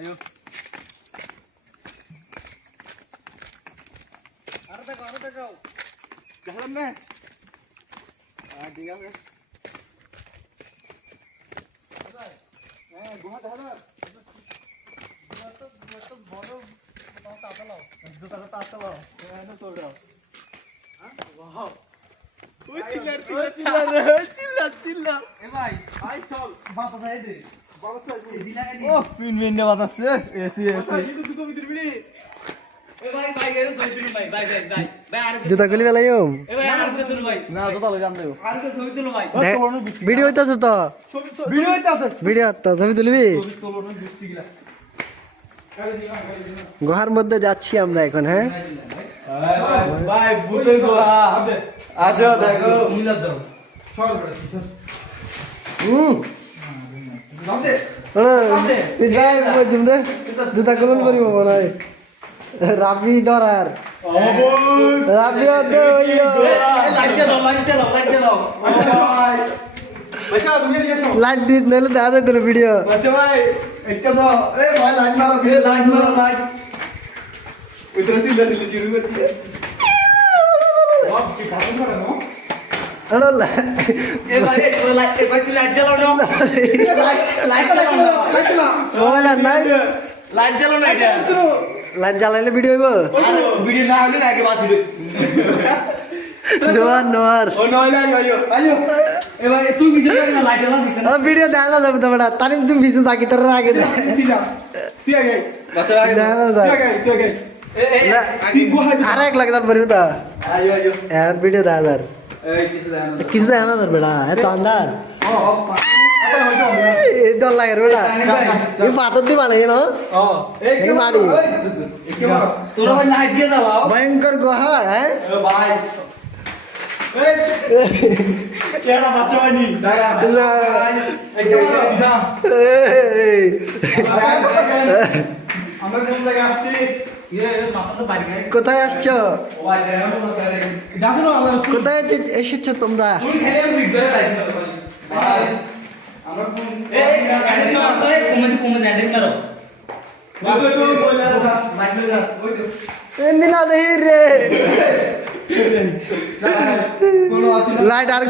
আয়ো আরে দেখাও দেখালাম না ঠিক আছে হ্যাঁ গুহা দেখা যাক বড় তাতালাও দুটাটা তাতালাও হ্যাঁ চল যাও হ্যাঁ ওয়াও ওই চিল্লা এ ভাই চল বাতাস আই দে বাতাস আই দিলা নি ও পিন মিন নে বাতাস এসি দুটো ভিতর বিড়ি এ ভাই এর সই দিলু ভাই আর জুতা খুলি ফেলাইও এ ভাই আর কে দিলু ভাই না জুতা লই যাম দেও আর কে সই দিলু ভাই ভিডিও হইতাছে তো ভিডিও তো ছবি তুলবি গুহার মধ্যে যাচ্ছি আমরা এখন হ্যাঁ ভাই ভূতের গুহা আসো দেখো মিলা দাও সর জুতা কলন করিব মনে হয় রাবি ডরার রাবি লাইট দিস নাহলে দেখা যায় তোর ভিডিও লাইট জ্বালাইলে ভিডিও হইব ভিডিও না হলে আগে বাসি নোয়ার ভিডিও দেখা যাবে তো বেটা তার তুমি ভিজে থাকি তোর আগে আর এক লাখ দাম পড়বে তো ভিডিও দেখা যার কিছু দেখা না বেটা এত আন্দার ডর লাগে বেটা এই পাথর দিয়ে বানাই না মারি ভয়ঙ্কর গুহা হ্যাঁ কোথায় আসছো কোথায় এসেছো তোমরা রে লাইট আর